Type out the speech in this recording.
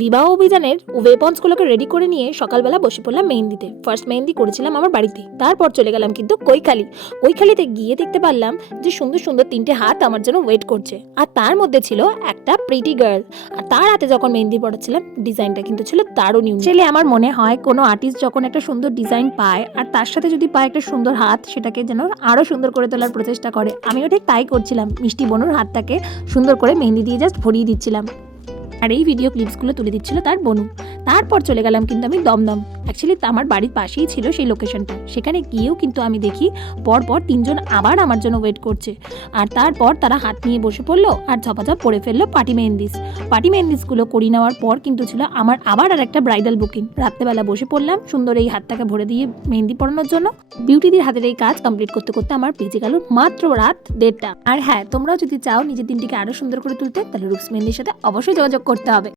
বিবাহ অভিযানের ওয়েপন্সগুলোকে রেডি করে নিয়ে সকালবেলা বসে পড়লাম মেহেন্দিতে। ফার্স্ট মেহেন্দি করেছিলাম আমার বাড়িতে, তারপর চলে গেলাম কিন্তু কৈখালিতে গিয়ে দেখতে পারলাম যে সুন্দর সুন্দর 3টে হাত আমার জন্য ওয়েট করছে, আর তার মধ্যে ছিল একটা প্রিটি গার্ল। আর তার হাতে যখন মেহেন্দি পড়াচ্ছিলাম, ডিজাইনটা কিন্তু ছিল দারুণ ইউনিক। ছেলে আমার মনে হয় কোনো আর্টিস্ট যখন একটা সুন্দর ডিজাইন পায় আর তার সাথে যদি পায় একটা সুন্দর হাত, সেটাকে যেন আরো সুন্দর করে তোলার প্রচেষ্টা করে। আমিও ঠিক তাই করছিলাম, মিষ্টি বনুর হাতটাকে সুন্দর করে মেহেন্দি দিয়ে জাস্ট ভরিয়ে দিচ্ছিলাম, আর এই ভিডিও ক্লিপসগুলো তুলে দিচ্ছিল তার বনু। তারপর চলে গেলাম কিন্তু আমি দমদম। অ্যাকচুয়ালি আমার বাড়ির পাশেই ছিল সেই লোকেশনটা। সেখানে গিয়েও কিন্তু আমি দেখি পরপর 3জন আবার আমার জন্য ওয়েট করছে, আর তারপর তারা হাত নিয়ে বসে পড়লো আর ঝপাঝপ পরে ফেললো পার্টি মেহেন্দিসগুলো করিয়ে নেওয়ার পর কিন্তু ছিল আমার আবার আর একটা ব্রাইডাল বুকিং। রাত্রেবেলা বসে পড়লাম সুন্দর এই হাতটাকে ভরে দিয়ে মেহেন্দি পরানোর জন্য। বিউটিদের হাতের এই কাজ কমপ্লিট করতে করতে আমার বেজে গেল মাত্র রাত 1:30। আর হ্যাঁ, তোমরাও যদি চাও নিজের দিনটিকে আরো সুন্দর করে তুলতে, তাহলে রূপস মেহেন্দির সাথে অবশ্যই যোগাযোগ করতে হবে।